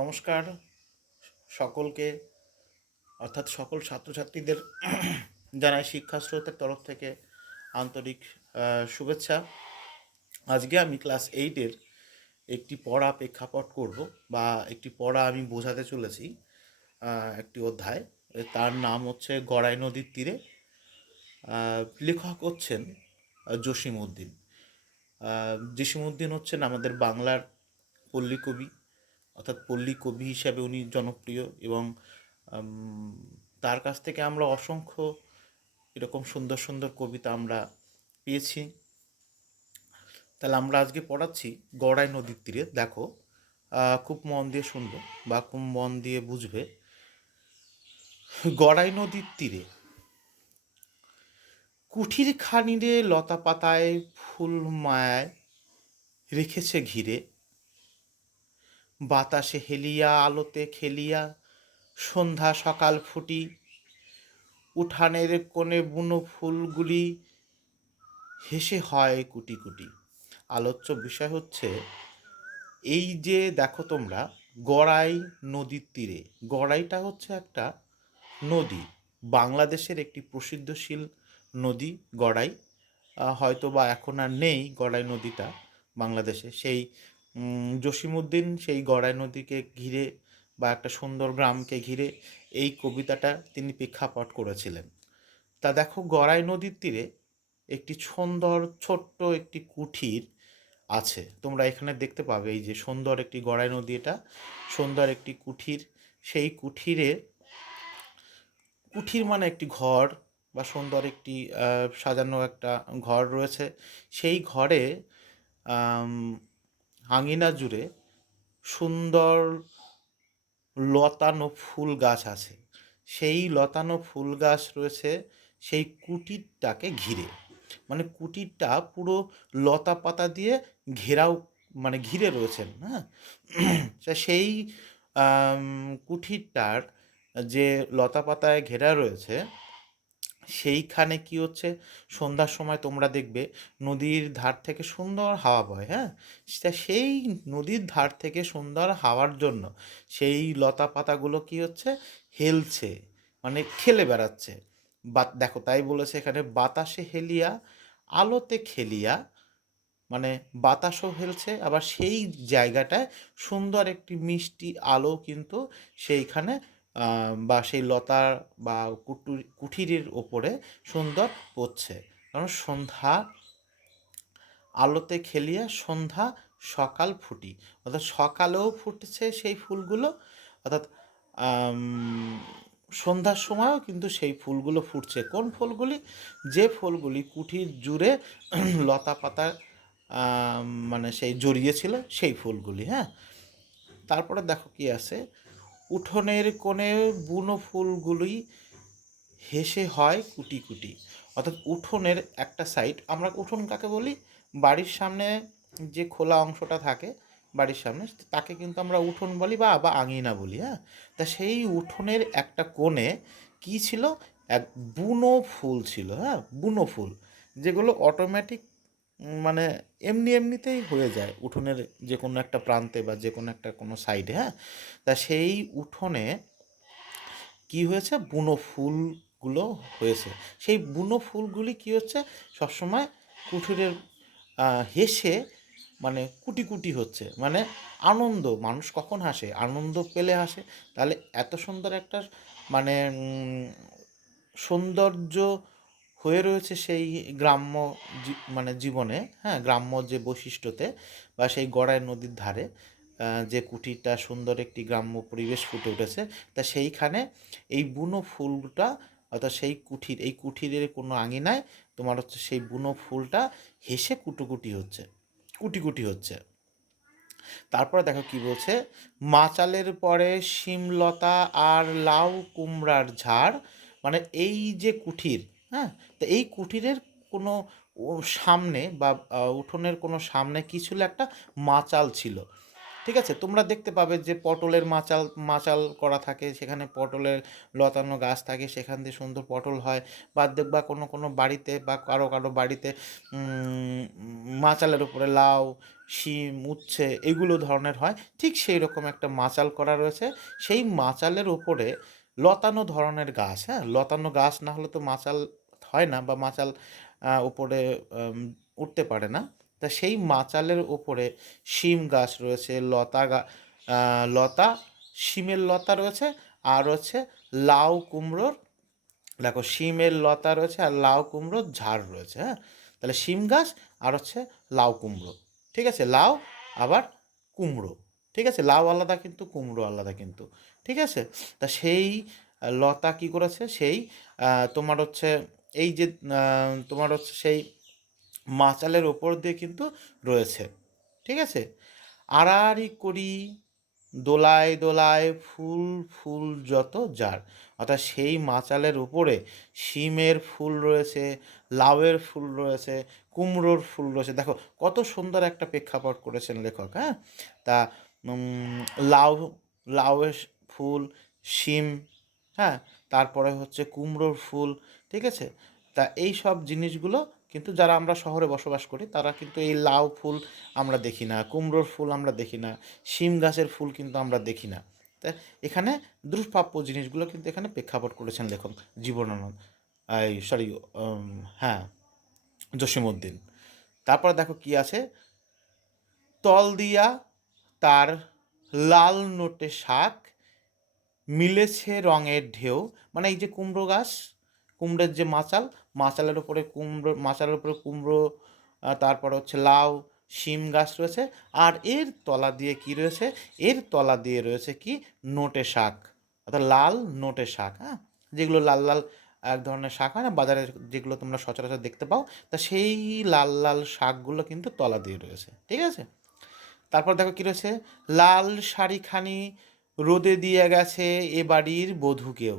নমস্কার সকলকে, অর্থাৎ সকল ছাত্রছাত্রীদের জানাই শিক্ষা স্রোতের তরফ থেকে আন্তরিক শুভেচ্ছা। আজকে আমি ক্লাস 8-এর একটি পড়া প্রেক্ষাপট করব, বা একটি পড়া আমি বোঝাতে চলেছি। একটি অধ্যায়, তার নাম হচ্ছে গড়াই নদীর তীরে। লেখক হচ্ছেন জসিমউদ্দিন। জসিমউদ্দিন হচ্ছেন আমাদের বাংলার পল্লী কবি, অর্থাৎ পল্লী কবি হিসাবে উনি জনপ্রিয়, এবং তার কাছ থেকে আমরা অসংখ্য এরকম সুন্দর সুন্দর কবিতা আমরা পেয়েছি। তাহলে আমরা আজকে পড়াচ্ছি গড়াই নদীর তীরে। দেখো, খুব মন দিয়ে শুনবে বা খুব মন দিয়ে বুঝবে। গড়াই নদীর তীরে কুঠির খানিরে লতা পাতায় ফুল মায়ায় রেখেছে ঘিরে, বাতাসে হেলিয়া আলোতে খেলিয়া সন্ধ্যা সকাল ফুটি, উঠানের কোণে বুনো ফুলগুলি হেসে হয় কুটি কুটি। আলোচ্য বিষয় হচ্ছে এই যে দেখো তোমরা, গড়াই নদীর তীরে। গড়াইটা হচ্ছে একটা নদী, বাংলাদেশের একটি প্রসিদ্ধশীল নদী গড়াই। হয়তো বা এখন আর নেই গড়াই নদীটা বাংলাদেশে। সেই জসিমউদ্দিন সেই গড়াই নদীকে ঘিরে বা একটা সুন্দর গ্রামকে ঘিরে এই কবিতাটা তিনি প্রেক্ষাপট করেছিলেন। তা দেখো, গড়াই নদীর তীরে একটি সুন্দর ছোট্ট একটি কুঠির আছে। তোমরা এখানে দেখতে পাবে এই যে সুন্দর একটি গড়াই নদী, এটা সুন্দর একটি কুঠির। সেই কুঠিরে, কুঠির মানে একটি ঘর বা সুন্দর একটি সাজানো একটা ঘর রয়েছে। সেই ঘরে আঙিনা জুড়ে সুন্দর লতানো ফুল গাছ আছে। সেই লতানো ফুল গাছ রয়েছে সেই কুটিরটাকে ঘিরে। মানে কুটিরটা পুরো লতা পাতা দিয়ে ঘেরাও, মানে ঘিরে রয়েছেন। হ্যাঁ, সেই কুঠিরটার যে লতা পাতায় ঘেরা রয়েছে, সেইখানে কি হচ্ছে, সন্ধ্যার সময় তোমরা দেখবে নদীর ধার থেকে সুন্দর হাওয়া বয়। হ্যাঁ, সেই নদীর ধার থেকে সুন্দর হাওয়ার জন্য সেই লতা পাতাগুলো কি হচ্ছে, হেলছে, মানে খেলে বেড়াচ্ছে। দেখো, তাই বলেছে এখানে, বাতাসে হেলিয়া আলোতে খেলিয়া। মানে বাতাসও হেলছে, আবার সেই জায়গাটায় সুন্দর একটি মিষ্টি আলো কিন্তু সেইখানে বা সেই লতা বা কুঠিরের ওপরে সুন্দর পড়ছে। কারণ সন্ধ্যা আলোতে খেলিয়া সন্ধ্যা সকাল ফুটি, অর্থাৎ সকালেও ফুটছে সেই ফুলগুলো, অর্থাৎ সন্ধ্যার সময়ও কিন্তু সেই ফুলগুলো ফুটছে। কোন ফুলগুলি? যে ফুলগুলি কুঠির জুড়ে লতা পাতা মানে সেই জড়িয়েছিল সেই ফুলগুলি। হ্যাঁ, তারপরে দেখো কি আছে, উঠোনের কোণে বুনো ফুলগুলি হেসে হয় কুটি কুটি। অর্থাৎ উঠোনের একটা সাইড, আমরা উঠোন কাকে বলি? বাড়ির সামনে যে খোলা অংশটা থাকে বাড়ির সামনে, তাকে কিন্তু আমরা উঠোন বলি বা বা আঙিনা বলি। হ্যাঁ, তা সেই উঠোনের একটা কোণে কি ছিল? এক বুনো ফুল ছিল। হ্যাঁ, বুনো ফুল, যেগুলো অটোমেটিক মানে এমনি এমনিতেই হয়ে যায় উঠোনের যে কোনো একটা প্রান্তে বা যে কোনো একটা কোনো সাইডে। হ্যাঁ, তা সেই উঠোনে কি হয়েছে, বুনো ফুলগুলো হয়েছে। সেই বুনো ফুলগুলি কি হচ্ছে, সবসময় কুঠিরের হেসে মানে কুটি কুটি হচ্ছে। মানে আনন্দ, মানুষ কখন হাসে? আনন্দ পেলে হাসে। তাহলে এত সুন্দর একটা মানে সৌন্দর্য হয়ে রয়েছে সেই গ্রাম্য মানে জীবনে। হ্যাঁ, গ্রাম্য যে বৈশিষ্ট্যতে বা সেই গড়াই নদীর ধারে যে কুটিরটা সুন্দর একটি গ্রাম্য পরিবেশ ফুটে উঠেছে, তা সেইখানে এই বুনো ফুলটা, অর্থাৎ সেই কুঠির, এই কুঠিরের কোনো আঙিনায় তোমার হচ্ছে সেই বুনো ফুলটা হেসে কুটোকুটি হচ্ছে, কুটি কুটি হচ্ছে। তারপরে দেখো কি বলছে, মাচালের পরে শিমলতা আর লাউ কুমড়ার ঝাড়। মানে এই যে কুঠির, হ্যাঁ, তো এই কুঠিরের কোনো সামনে বা উঠোনের কোনো সামনে কি ছিল, একটা মাচাল ছিল। ঠিক আছে? তোমরা দেখতে পাবে যে পটলের মাচাল মাচাল করা থাকে, সেখানে পটলের লতানো গাছ থাকে, সেখান দিয়ে সুন্দর পটল হয়। বা দেখবা কোনো বাড়িতে বা কারো বাড়িতে মাচালের উপরে লাউ, শিম, উচ্ছে এগুলো ধরনের হয়। ঠিক সেই রকম একটা মাচাল করা রয়েছে। সেই মাচালের উপরে লতানো ধরনের গাছ, হ্যাঁ? লতানো গাছ না হলে তো মাচাল হয় না, বা মাচাল উপরে উঠতে পারে না। তা সেই মাচালের উপরে শিম গাছ রয়েছে, লতা, শিমের লতা রয়েছে, আর হচ্ছে লাউ কুমড়োর, দেখো শিমের লতা রয়েছে আর লাউ কুমড়োর ঝাড় রয়েছে, হ্যাঁ? তাহলে শিম গাছ আর হচ্ছে লাউ কুমড়ো, ঠিক আছে? লাউ আবার কুমড়ো, ঠিক আছে? লাউ আলাদা কিন্তু, কুমড়ো আলাদা কিন্তু, ঠিক আছে? তা সেই লতা কি করেছে, সেই তোমার হচ্ছে এই যে তোমার হচ্ছে সেই মাচালের ওপর দিয়ে কিন্তু রয়েছে, ঠিক আছে? আড়াআড়ি করি দোলায় দোলায় ফুল ফুল যত যার, অর্থাৎ সেই মাচালের উপরে শিমের ফুল রয়েছে, লাউয়ের ফুল রয়েছে, কুমড়োর ফুল রয়েছে। দেখো কত সুন্দর একটা প্রেক্ষাপট করেছেন লেখক, হ্যাঁ? তা লাউ, লাউয়ের ফুল, শিম, হ্যাঁ, তারপরে হচ্ছে কুমড়োর ফুল, ঠিক আছে? তা এই সব জিনিসগুলো কিন্তু যারা আমরা শহরে বসবাস করি তারা কিন্তু এই লাউ ফুল আমরা দেখি না, কুমড়োর ফুল আমরা দেখি না, শিম গাছের ফুল কিন্তু আমরা দেখি না। তা এখানে দুষ্প্রাপ্য জিনিসগুলো কিন্তু এখানে প্রেক্ষাপট করেছেন লেখক জীবনানন্দ, এই সরি, হ্যাঁ, জসীমউদ্দিন। তারপরে দেখো কি আছে, তল দিয়া তার লাল নোটে শাক, মিলেছে রঙের ঢেউ। মানে এই যে কুমড়ো গাছ, কুমড়োর যে মাচাল, মাচালের উপরে কুমড়ো, মাচালের উপরে কুমড়ো, তারপর হচ্ছে লাউ, শিম গাছ রয়েছে, আর এর তলা দিয়ে কি রয়েছে, এর তলা দিয়ে রয়েছে কি, নোটে শাক, অর্থাৎ লাল নোটে শাক, হ্যাঁ? যেগুলো লাল লাল এক ধরনের শাক হয় না বাজারে, যেগুলো তোমরা সচরাচর দেখতে পাও, তা সেই লাল লাল শাকগুলো কিন্তু তলা দিয়ে রয়েছে, ঠিক আছে? তারপর দেখো কি রয়েছে, লাল শাড়িখানি রোদে দিয়ে গেছে এ বাড়ির বধূকেও।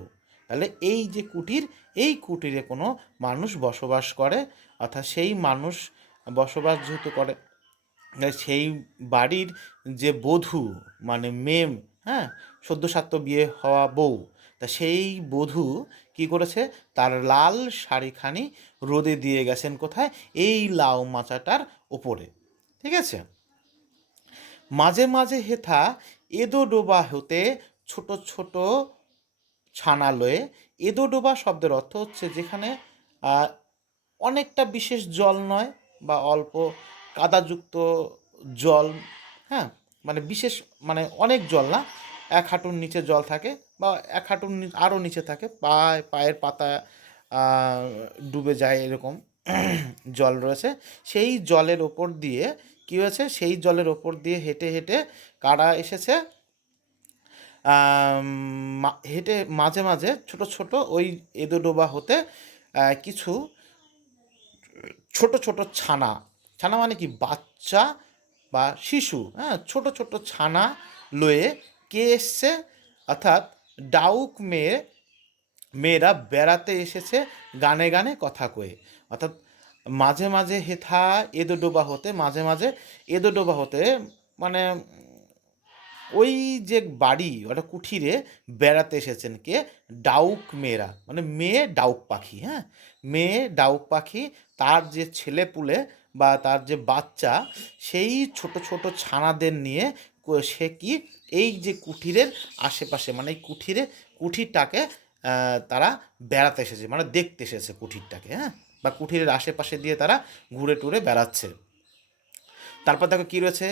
তাহলে এই যে কুটির, এই কুটিরে কোনো মানুষ বসবাস করে, অর্থাৎ সেই মানুষ বসবাস যেহেতু করে, সেই বাড়ির যে বধূ, মানে মেম, হ্যাঁ, সদ্যসাত্য বিয়ে হওয়া বউ, তা সেই বধূ কি করেছে, তার লাল শাড়িখানি রোদে দিয়ে গেছেন কোথায়, এই লাউ মাচাটার ওপরে, ঠিক আছে? মাঝে মাঝে হেথা এদো ডোবা হতে ছোট ছোট ছানা লয়ে, এদো ডোবা শব্দের অর্থ হচ্ছে যেখানে আহ, অনেকটা বিশেষ জল নয়, বা অল্প কাদাযুক্ত জল, হ্যাঁ, মানে বিশেষ, মানে অনেক জল না, এক হাঁটুর নিচে জল থাকে, বা এক হাঁটুর আরও নিচে থাকে, পায়ের পাতা আহ, ডুবে যায় এরকম জল রয়েছে। সেই জলের ওপর দিয়ে কী হয়েছে, সেই জলের ওপর দিয়ে হেঁটে হেঁটে কারা এসেছে, হেঁটে মাঝে মাঝে ছোট ছোট ওই এদোডোবা হতে কিছু ছোট ছোট ছানা, ছানা মানে কি, বাচ্চা বা শিশু, হ্যাঁ, ছোট ছোট ছানা লয়ে কে এসছে, অর্থাৎ ডাউক মেয়েরা বেড়াতে এসেছে গানে গানে কথা কয়ে, অর্থাৎ মাঝে মাঝে হেথা এদোডোবা হতে, মাঝে মাঝে এদোডোবা হতে, মানে ওই যে বাড়ি, ওটা কুঠিরে বেড়াতে এসেছেন কে, ডাউক মেয়েরা, মানে মেয়ে ডাউক পাখি, হ্যাঁ, মেয়ে ডাউক পাখি, তার যে ছেলে পুলে বা তার যে বাচ্চা, সেই ছোট ছোট ছানাদের নিয়ে সে কি, এই যে কুঠিরের আশেপাশে, মানে এই কুঠিরটাকে তারা বেড়াতে এসেছে, মানে দেখতে এসেছে কুঠিরটাকে, হ্যাঁ, বা কুঠিরের আশেপাশে দিয়ে তারা ঘুরে টুরে বেড়াচ্ছে। তারপর দেখো কি রয়েছে,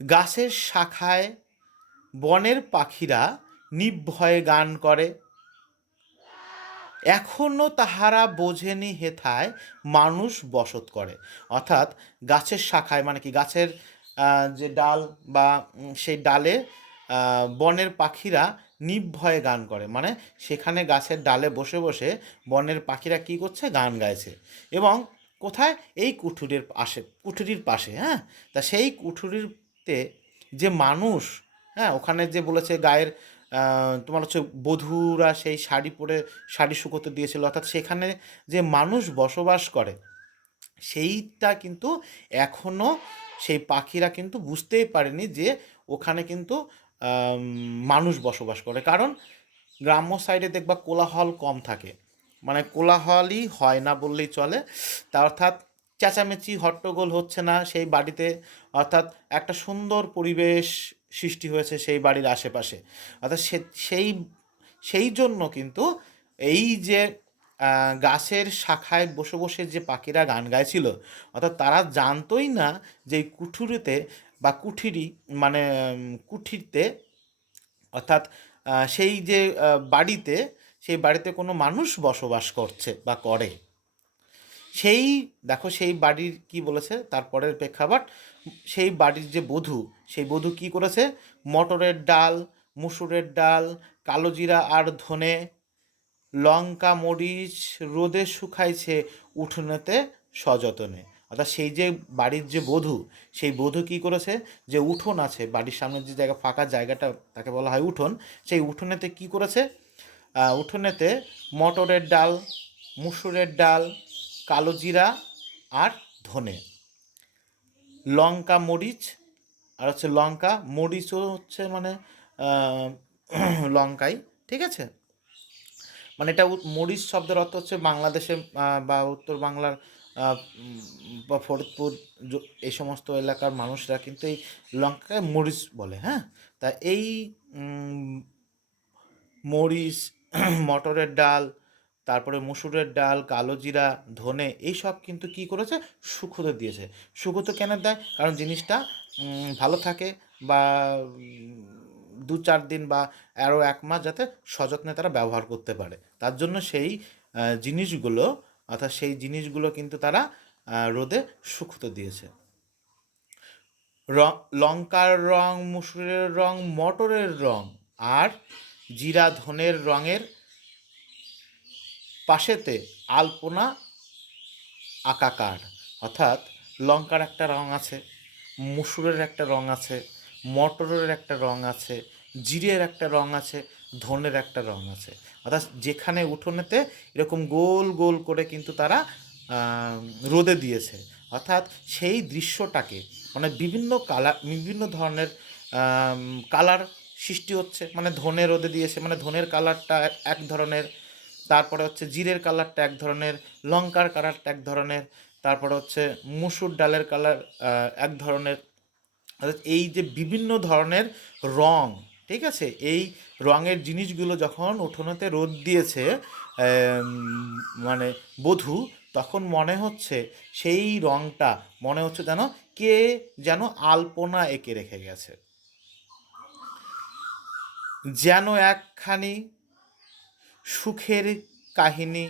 গাছের শাখায় বনের পাখিরা নির্ভয়ে গান করে, এখনও তাহারা বোঝেনি হেথায় মানুষ বসত করে। অর্থাৎ গাছের শাখায়, মানে কি, গাছের যে ডাল, বা সেই ডালে বনের পাখিরা নির্ভয়ে গান করে, মানে সেখানে গাছের ডালে বসে বসে বনের পাখিরা কি করছে, গান গাইছে। এবং কোথায়, এই কুঠুরির পাশে, হ্যাঁ, তা সেই কুঠুরিতে যে মানুষ, হ্যাঁ, ওখানে যে বলেছে গায়ের তোমার হচ্ছে বধূরা সেই শাড়ি পরে শাড়ি শুকোতে দিয়েছিল, অর্থাৎ সেখানে যে মানুষ বসবাস করে সেইটা কিন্তু এখনও সেই পাখিরা কিন্তু বুঝতেই পারেনি যে ওখানে কিন্তু মানুষ বসবাস করে। কারণ গ্রাম্য সাইডে দেখবা কোলাহল কম থাকে, মানে কোলাহলই হয় না বললেই চলে। তা অর্থাৎ চেঁচামেচি হট্টগোল হচ্ছে না সেই বাড়িতে, অর্থাৎ একটা সুন্দর পরিবেশ সৃষ্টি হয়েছে সেই বাড়ির আশেপাশে। অর্থাৎ সেই সেই জন্য কিন্তু এই যে গাছের শাখায় বসে বসে যে পাখিরা গান গাইছিল, অর্থাৎ তারা জানতোই না যে এই কুঠুরিতে বা কুঠিরি মানে কুঠিরতে, অর্থাৎ সেই যে বাড়িতে, সেই বাড়িতে কোনো মানুষ বসবাস করছে বা করে। সেই দেখো সেই বাড়ির কি বলেছে তারপরের প্রেক্ষাপট, সেই বাড়ির যে বধূ, সেই বধূ কি করেছে, মটরের ডাল, মুসুরের ডাল, কালোজিরা আর ধনে, লঙ্কা মরিচ রোদে শুকাইছে উঠোনেতে সযতনে। অর্থাৎ সেই যে বাড়ির যে বধূ, সেই বধূ কী করেছে, যে উঠোন আছে বাড়ির সামনে যে জায়গা ফাঁকা জায়গাটা তাকে বলা হয় উঠোন, সেই উঠোনেতে কি করেছে, উঠোনেতে মটরের ডাল, মুসুরের ডাল, কালো জিরা আর ধনে, লঙ্কা মরিচ, আর হচ্ছে লঙ্কা মরিচও হচ্ছে মানে লঙ্কাই, ঠিক আছে। মানে এটা মরিচ শব্দের অর্থ হচ্ছে বাংলাদেশে বা উত্তর বাংলার বা ফরিদপুর এই সমস্ত এলাকার মানুষরা কিন্তু এই লঙ্কাকে মরিচ বলে, হ্যাঁ। তা এই মরিচ, মটরের ডাল, তারপরে মসুরের ডাল, কালো জিরা, ধনে এইসব কিন্তু কি করেছে, শুকোতে দিয়েছে। শুকোতে কেন দেয়, কারণ জিনিসটা ভালো থাকে বা 2-4 দিন বা আরও 1 মাস যাতে সযত্নে তারা ব্যবহার করতে পারে, তার জন্য সেই জিনিসগুলো, অর্থাৎ সেই জিনিসগুলো কিন্তু তারা রোদে শুকোতে দিয়েছে। লঙ্কার রং, মুসুরের রং, মটরের রং আর জিরা ধনের রঙের পাশেতে আলপনা আকাকার। অর্থাৎ লঙ্কার একটা রং আছে, মুসুরের একটা রং আছে, মটরের একটা রং আছে, জিরের একটা রং আছে, ধনের একটা রং আছে। অর্থাৎ যেখানে উঠোনেতে এরকম গোল গোল করে কিন্তু তারা রোদে দিয়েছে। অর্থাৎ সেই দৃশ্যটাকে মানে বিভিন্ন কালার, বিভিন্ন ধরনের কালার সৃষ্টি হচ্ছে। মানে ধনে রোদে দিয়েছে মানে ধনের কালারটা এক ধরনের, তারপরে হচ্ছে জিরের কালারটা এক ধরনের, লঙ্কার কালারটা এক ধরনের, তারপরে হচ্ছে মুসুর ডালের কালার এক ধরনের। অর্থাৎ এই যে বিভিন্ন ধরনের রং, ঠিক আছে, এই রঙের জিনিসগুলো যখন উঠোনেতে রোদ দিয়েছে মানে বধূ, তখন মনে হচ্ছে সেই রংটা মনে হচ্ছে যেন কে যেন আলপনা এঁকে রেখে গেছে, যেন একখানি সুখের কাহিনী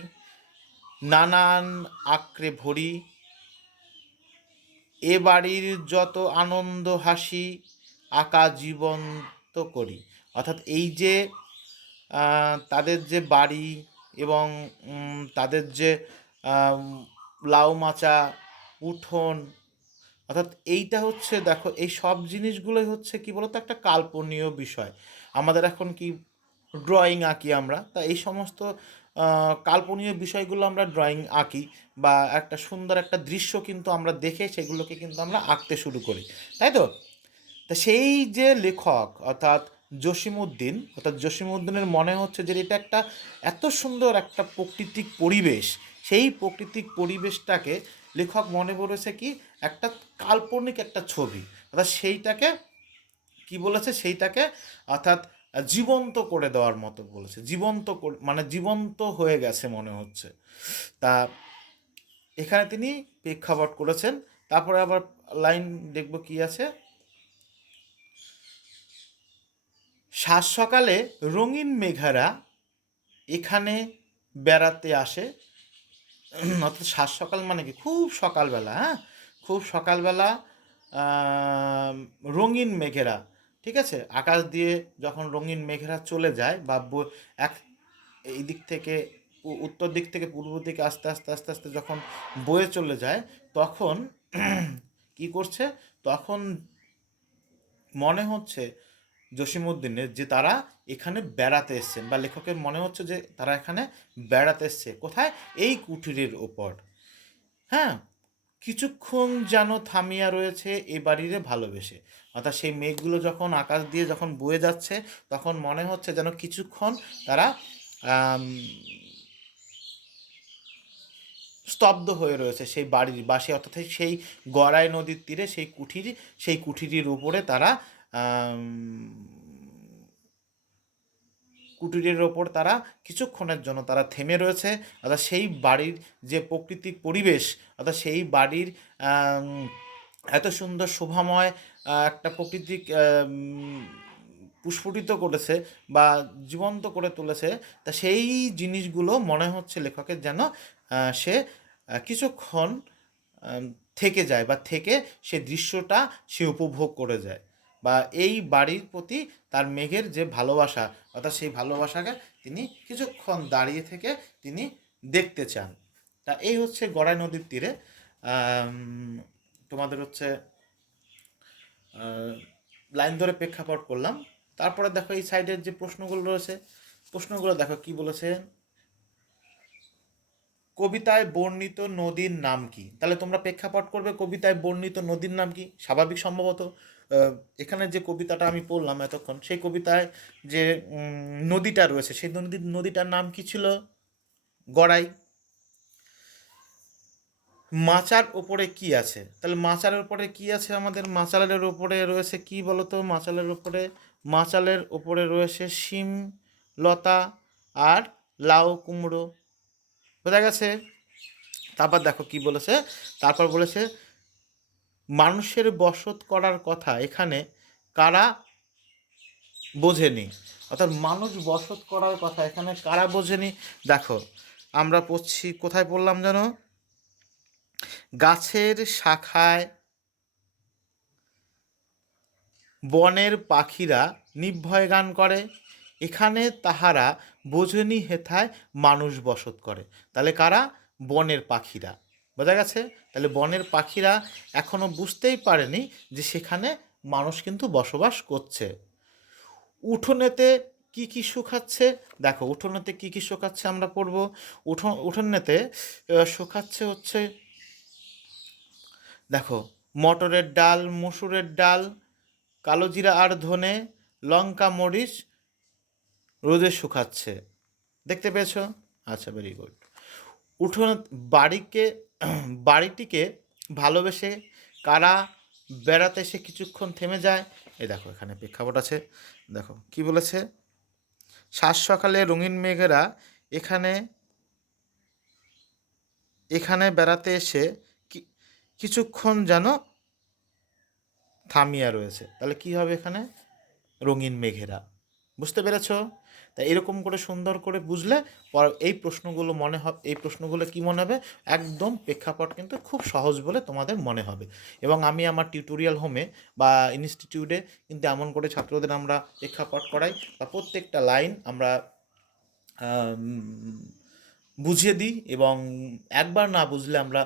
নানান আঁকড়ে ভরি, এ বাড়ির যত আনন্দ হাসি আঁকা জীবন্ত করি। অর্থাৎ এই যে তাদের যে বাড়ি এবং তাদের যে লাউ মাচা, উঠোন, অর্থাৎ এইটা হচ্ছে দেখো এই সব জিনিসগুলোই হচ্ছে কি বলতো একটা কাল্পনীয় বিষয়। আমাদের এখন কি ড্রয়িং আঁকি আমরা, তা এই সমস্ত কাল্পনীয় বিষয়গুলো আমরা ড্রয়িং আঁকি বা একটা সুন্দর একটা দৃশ্য কিন্তু আমরা দেখে সেগুলোকে কিন্তু আমরা আঁকতে শুরু করি, তাই তো। তা সেই যে লেখক অর্থাৎ জসিমউদ্দিন, অর্থাৎ জসিমউদ্দিনের মনে হচ্ছে যে এটা একটা এত সুন্দর একটা প্রাকৃতিক পরিবেশ, সেই প্রাকৃতিক পরিবেশটাকে লেখক মনে করেছে কি একটা কাল্পনিক একটা ছবি, অর্থাৎ সেইটাকে কি বলেছে, সেইটাকে অর্থাৎ জীবন্ত করে দেওয়ার মতো বলেছে, জীবন্ত মানে জীবন্ত হয়ে গেছে মনে হচ্ছে। তা এখানে তিনি প্রেক্ষাপট করেছেন। তারপরে আবার লাইন দেখব কি আছে, সাত সকালে রঙিন মেঘারা এখানে বেড়াতে আসে। অর্থাৎ সাত সকাল মানে কি খুব সকালবেলা, হ্যাঁ, খুব সকালবেলা রঙিন মেঘেরা, ঠিক আছে, আকাশ দিয়ে যখন রঙিন মেঘেরা চলে যায় বা এক এই দিক থেকে উত্তর দিক থেকে পূর্ব দিকে আস্তে আস্তে আস্তে আস্তে যখন বয়ে চলে যায়, তখন কি করছে, তখন মনে হচ্ছে জসিমউদ্দিনের যে তারা এখানে বেড়াতে এসছেন, বা লেখকের মনে হচ্ছে যে তারা এখানে বেড়াতে এসছে কোথায়, এই কুঠিরের ওপর, হ্যাঁ। কিছুক্ষণ যেন থামিয়া রয়েছে এ বাড়িরে ভালোবেসে। অর্থাৎ সেই মেঘগুলো যখন আকাশ দিয়ে যখন বয়ে যাচ্ছে, তখন মনে হচ্ছে যেন কিছুক্ষণ তারা আম, স্তব্ধ হয়ে রয়েছে সেই বাড়ির বাসে, অর্থাৎ সেই গড়াই নদীর তীরে সেই কুঠিরির উপরে তারা আম, কুটিরের ওপর তারা কিছুক্ষণের জন্য তারা থেমে রয়েছে। অর্থাৎ সেই বাড়ির যে প্রাকৃতিক পরিবেশ, অর্থাৎ সেই বাড়ির আম, এত সুন্দর শোভাময় একটা প্রাকৃতিক পুস্ফুটিত করেছে বা জীবন্ত করে তুলেছে, তা সেই জিনিসগুলো মনে হচ্ছে লেখকের যেন সে কিছুক্ষণ আম, থেকে যায় বা থেকে সে দৃশ্যটা সে উপভোগ করে যায়, বা এই বাড়ির প্রতি তার মেঘের যে ভালোবাসা, অর্থাৎ সেই ভালোবাসাকে তিনি কিছুক্ষণ দাঁড়িয়ে থেকে তিনি দেখতে চান। তা এই হচ্ছে গড়াই নদীর তীরে তোমাদের হচ্ছে লাইন ধরে প্রেক্ষাপট করলাম। তারপরে দেখো এই সাইডের যে প্রশ্নগুলো রয়েছে, প্রশ্নগুলো দেখো কি বলেছে। কবিতায় বর্ণিত নদীর নাম কি? তাহলে তোমরা প্রেক্ষাপট করবে কবিতায় বর্ণিত নদীর নাম কি। স্বাভাবিক সম্ভবত এখানে যে কবিতাটা আমি পড়লাম এতক্ষণ, সেই কবিতায় যে নদীটা রয়েছে, সেই নদীটার নাম কি ছিল? গড়াই। মাচার ওপরে কি আছে? তাহলে মাচারের ওপরে কি আছে? আমাদের মাচালের ওপরে রয়েছে কি বলতো? মাচালের ওপরে রয়েছে শিম, লতা আর লাউ কুমড়ো। বোঝা গেছে? তারপর দেখো কি বলেছে। তারপর বলেছে মানুষের বসত করার কথা এখানে কারা বোঝেনি। অর্থাৎ মানুষ বসত করার কথা এখানে কারা বোঝেনি। দেখো আমরা পড়ছি, কোথায় পড়লাম যেন? গাছের শাখায় বনের পাখিরা নির্ভয় গান করে, এখানে তাহারা বোঝেনি হেথায় মানুষ বসত করে। তাহলে কারা? বনের পাখিরা। বোঝা গেছে? তাহলে বনের পাখিরা এখনো বুঝতেই পারেনি যে সেখানে মানুষ কিন্তু বসবাস করছে। উঠোনেতে কি কি শুকাচ্ছে? দেখো উঠোনেতে কি কি শুকাচ্ছে আমরা পড়বো। উঠোনেতে শুকাচ্ছে হচ্ছে, দেখো, মটরের ডাল, মসুরের ডাল, কালো জিরা আর ধনে, লঙ্কা মরিচ রোদে শুকাচ্ছে। দেখতে পেয়েছো? আচ্ছা, ভেরি গুড। উঠোন বাড়িকে বাড়িটিকে ভালোবেসে কারা বেড়াতে এসে কিছুক্ষণ থেমে যায়? এই দেখো এখানে প্রেক্ষাপট আছে। দেখো কি বলেছে। সাত সকালে রঙিন মেঘেরা এখানে এখানে বেড়াতে এসে কিছুক্ষণ যেন থামিয়া রয়েছে। তাহলে কি হবে এখানে? রঙিন মেঘেরা। বুঝতে পেরেছ? তাই এরকম করে সুন্দর করে বুঝলে এই প্রশ্নগুলো মনে হবে, এই প্রশ্নগুলো কি মনে হবে? একদম প্রেক্ষাপট কিন্তু খুব সহজ বলে তোমাদের মনে হবে। এবং আমি আমার টিউটোরিয়াল হোমে বা ইনস্টিটিউটে কিন্তু এমন করে ছাত্রদের আমরা প্রেক্ষাপট করাই, বা প্রত্যেকটা লাইন আমরা বুঝিয়ে দিই, এবং একবার না বুঝলে আমরা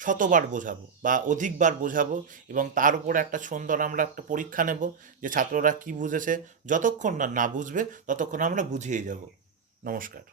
শতবার বোঝাবো বা অধিকবার বোঝাবো, এবং তার উপরে একটা সুন্দর আমরা একটা পরীক্ষা নেব যে ছাত্ররা কি বুঝেছে। যতক্ষণ না না বুঝবে ততক্ষণ আমরা বুঝিয়ে যাব। নমস্কার।